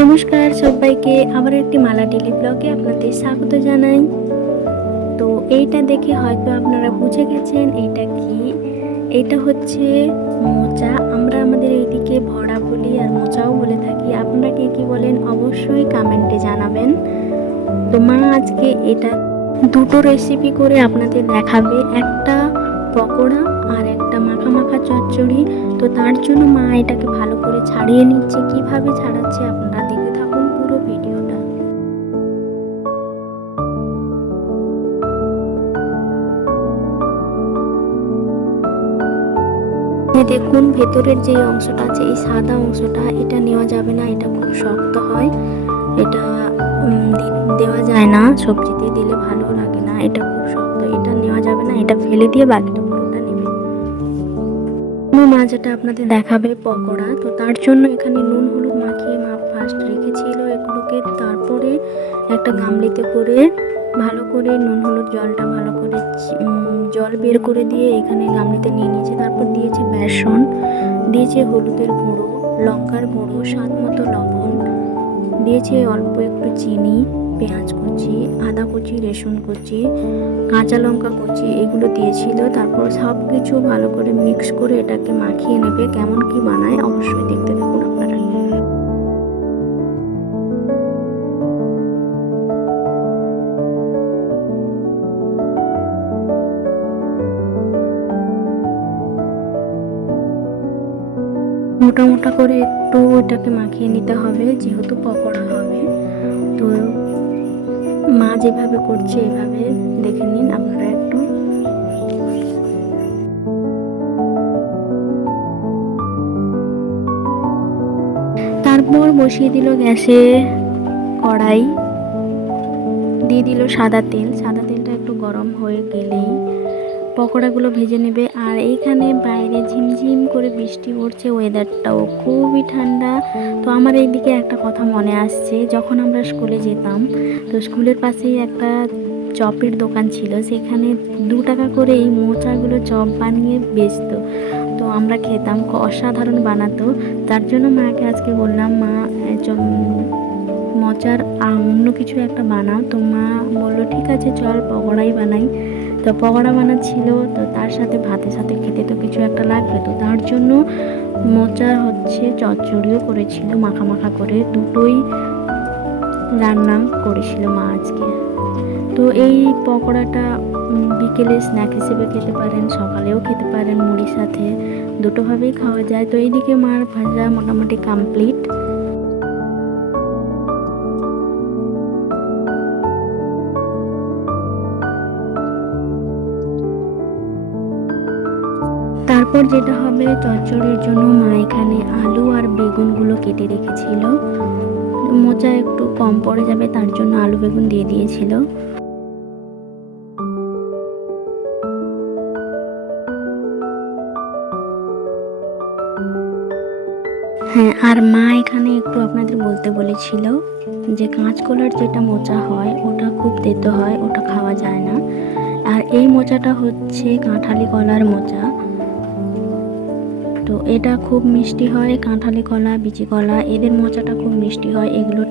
নমস্কার সবাইকে, আবার একটি মালা ডেলি ব্লগে আপনাদের স্বাগত জানাই। তো এইটা দেখে হয়তো আপনারা বুঝে গেছেন এইটা কি। এটা হচ্ছে মোচা। আমরা আমাদের এইদিকে ভরা বলি আর মোচাও বলে থাকি। আপনারা কে কি বলেন অবশ্যই কমেন্টে জানাবেন। তো মা আজকে এটা দুটো রেসিপি করে আপনাদের দেখাবে, একটা পকোড়া আর একটা মাখা মাখা চচ্চড়ি। তো তার জন্য মা এটাকে ভালো করে ছাড়িয়ে নিচ্ছে। কিভাবে ছাড়াচ্ছে আপনারা দেখতে থাকুন পুরো ভিডিওটা। দেখুন ভেতরের যে অংশটা আছে, এই সাদা অংশটা, এটা নেওয়া যাবে না, এটা খুব শক্ত হয়। এটা দেওয়া যায় না, সবজিতে দিলে ভালো লাগে না, এটা খুব শক্ত, এটা নেওয়া যাবে না। এটা ফেলে দিয়ে বাকিটা পুরোটা নেবে। মা যেটা আপনাদের দেখাবে পকোড়া, তো তার জন্য এখানে নুন হলুদ মাখিয়ে মা ফার্স্ট রেখেছিল এগুলোকে। তারপরে একটা গামলিতে করে ভালো করে নুন হলুদ জলটা ভালো করে জল বের করে দিয়ে এখানে গামলিতে নিয়ে নিয়েছে। তারপর দিয়েছে বেসন, দিয়েছে হলুদের গুঁড়ো, লঙ্কার গুঁড়ো, স্বাদ মতো লবণ, দিয়েছে অল্প একটু চিনি, পেঁয়াজ কুচি, আদা কুচি, রসুন কুচি, কাঁচা লঙ্কা কুচি, এগুলো দিয়েছিল। তারপর সব কিছু ভালো করে মিক্স করে এটাকে মাখিয়ে নেবে। কেমন কি বানায় অবশ্যই দেখতে থাকুন আপনারা। মোটা মোটা করে একটু এটাকে মাখিয়ে নিতে হবে, যেহেতু পকোড়া হবে। তো মা যেভাবে করছে এভাবে দেখে নিন আপনারা একটু। তারপর বসিয়ে দিল গ্যাসে কড়াই, দিয়ে দিল সাদা তেল। সাদা তেলটা একটু গরম হয়ে গেলেই পকোড়াগুলো ভেজে নেবে। আর এইখানে বাইরে ঝিমঝিম করে বৃষ্টি পড়ছে, ওয়েদারটাও খুবই ঠান্ডা। তো আমার এইদিকে একটা কথা মনে আসছে, যখন আমরা স্কুলে যেতাম, তো স্কুলের পাশেই একটা চপের দোকান ছিল, সেখানে 2 টাকা করে এই মোচাগুলো চপ বানিয়ে বেচতো। তো আমরা খেতাম, অসাধারণ বানাতো। তার জন্য মাকে আজকে বললাম, মা মোচার অন্য কিছু একটা বানাও। তো মা বললো ঠিক আছে চল পকোড়াই বানাই। তো পকোড়া বানাচ্ছিল, তো তার সাথে ভাতের সাথে খেতে তো কিছু একটা লাগবে। তো তার জন্য মোচার চচ্চড়িও করেছিল, মাখা মাখা করে, দুটোই রান্না করেছিল মা আজকে। তো এই পকোড়াটা বিকেলে স্ন্যাক হিসেবে খেতে পারেন, সকালেও খেতে পারেন মুড়ির সাথে, দুটোভাবেই খাওয়া যায়। তো এইদিকে মার ভাজা মোটামুটি কমপ্লিট। তারপর যেটা হবে চচ্চড়ির জন্য মা এখানে আলু আর বেগুনগুলো কেটে রেখেছিল। মোচা একটু কম পড়ে যাবে, তার জন্য আলু বেগুন দিয়ে দিয়েছিল। হ্যাঁ, আর মা এখানে একটু আপনাদের বলতে বলেছিল যে কাঁচকলার যেটা মোচা হয় ওটা খুব তেতো হয়, ওটা খাওয়া যায় না। আর এই মোচাটা হচ্ছে কাঁঠালি কলার মোচা। তো এটা খুব মিষ্টি হয়, কাঁঠালি কলা, বিচি কলা, এদের মোচাটা খুব মিষ্টি হয়। এগুলো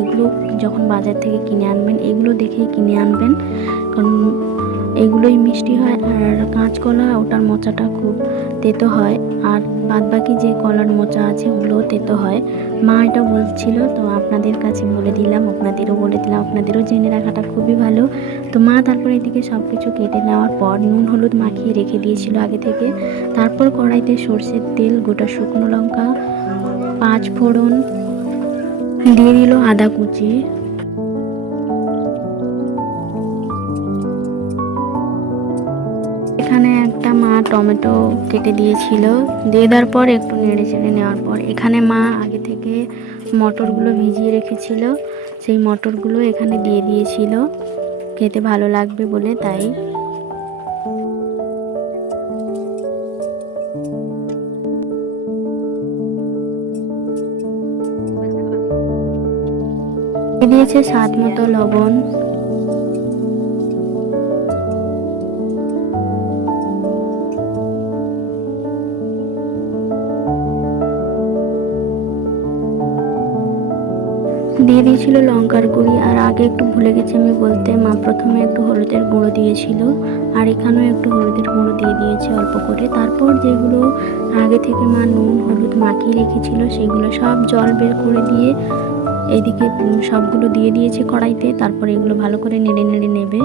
এগুলো যখন বাজার থেকে কিনে আনবেন, এগুলো দেখেই কিনে আনবেন, কারণ এগুলোই মিষ্টি হয়। আর কাঁচকলা ওটার মোচাটা খুব তেতো হয়, আর বাদবাকি যে কলার মোচা আছে ওগুলোও তেতো হয়। মা এটা বলছিল, তো আপনাদের কাছে বলে দিলাম, আপনাদেরও বলে দিলাম, আপনাদেরও জেনে রাখাটা খুবই ভালো। তো মা তারপর এদিকে সব কিছু কেটে নেওয়ার পর নুন হলুদ মাখিয়ে রেখে দিয়েছিল আগে থেকে। তারপর কড়াইতে সর্ষের তেল, গোটা শুকনো লঙ্কা, 5 ফোড়ন, দিয়ে দিল আদা কুচি। এখানে একটা মা টমেটো কেটে দিয়েছিল, দিয়ে দেওয়ার পর একটু নেড়ে চেড়ে নেওয়ার পর এখানে মা আগে থেকে মটরগুলো ভিজিয়ে রেখেছিল, সেই মটরগুলো এখানে দিয়ে দিয়েছিল, খেতে ভালো লাগবে বলে তাই। দিয়ে দিয়েছে স্বাদ মতো লবণ। দিয়ে দিয়েছিল লঙ্কার গুঁড়ি। আর আগে একটু ভুলে গেছি আমি বলতে, মা প্রথমে একটু হলুদের গুঁড়ো দিয়েছিল, আর এখানেও একটু হলুদের গুঁড়ো দিয়ে দিয়েছে অল্প করে। তারপর যেগুলো আগে থেকে মা নুন হলুদ মাখিয়ে রেখেছিল সেগুলো সব জল বের করে দিয়ে এদিকে সবগুলো দিয়ে দিয়েছে কড়াইতে। তারপর এগুলো ভালো করে নেড়ে নেড়ে নেবে।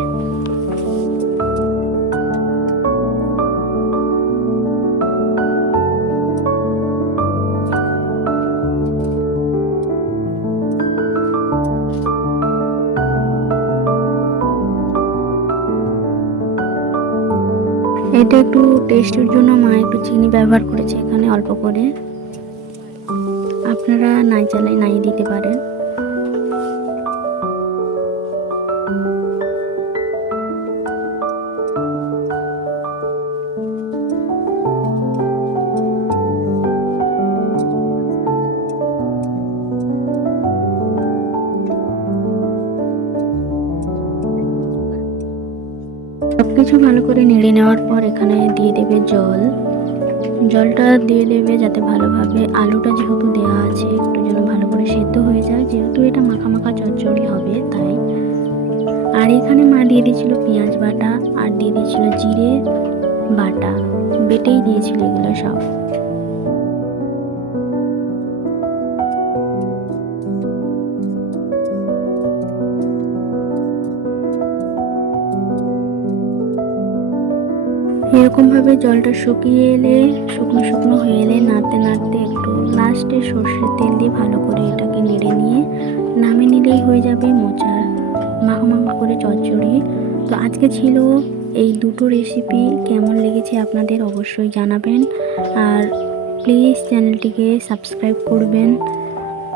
এটা একটু টেস্টের জন্য মা একটু চিনি ব্যবহার করেছে এখানে অল্প করে, আপনারা নাই চালাই নাই দিতে পারেন। সবকিছু ভালো করে নেড়ে নেওয়ার পর এখানে দিয়ে দেবে জল। জলটা দিয়ে দেবে যাতে ভালোভাবে আলুটা যেহেতু দেওয়া আছে একটু যেন ভালো করে সেদ্ধ হয়ে যায়, যেহেতু এটা মাখা মাখা চচ্চড়ি হবে তাই। আর এখানে মা দিয়ে দিয়েছিল পেঁয়াজ বাটা আর দিয়ে দিয়েছিল জিরে বাটা, বেটেই দিয়েছিল এগুলো সব। এরকমভাবে জলটা শুকিয়ে এলে শুকনো শুকনো হয়ে এলে নাড়তে নাড়তে একটু লাস্টে সর্ষের তেল দিয়ে ভালো করে এটাকে নেড়ে নিয়ে নামিয়ে নিলেই হয়ে যাবে মোচার মাখা মাখা করে চচ্চড়ি। তো আজকে ছিল এই দুটো রেসিপি, কেমন লেগেছে আপনাদের অবশ্যই জানাবেন। আর প্লিজ চ্যানেলটিকে সাবস্ক্রাইব করবেন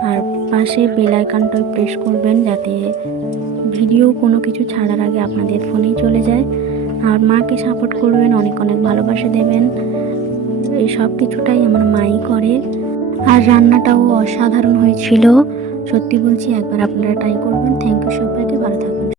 আর পাশে বেল আইকনটা প্রেস করবেন যাতে ভিডিও কোনো কিছু ছাড়ার আগে আপনাদের ফোনেই চলে যায়। আর মাকে সাপোর্ট করবেন, অনেক অনেক ভালোবাসা দেবেন। এই সব কিছুটাই আমার মাই করে। আর রান্নাটাও অসাধারণ হয়েছিল, সত্যি বলছি, একবার আপনারা ট্রাই করবেন। থ্যাংক ইউ সবাইকে, ভালো থাকবেন।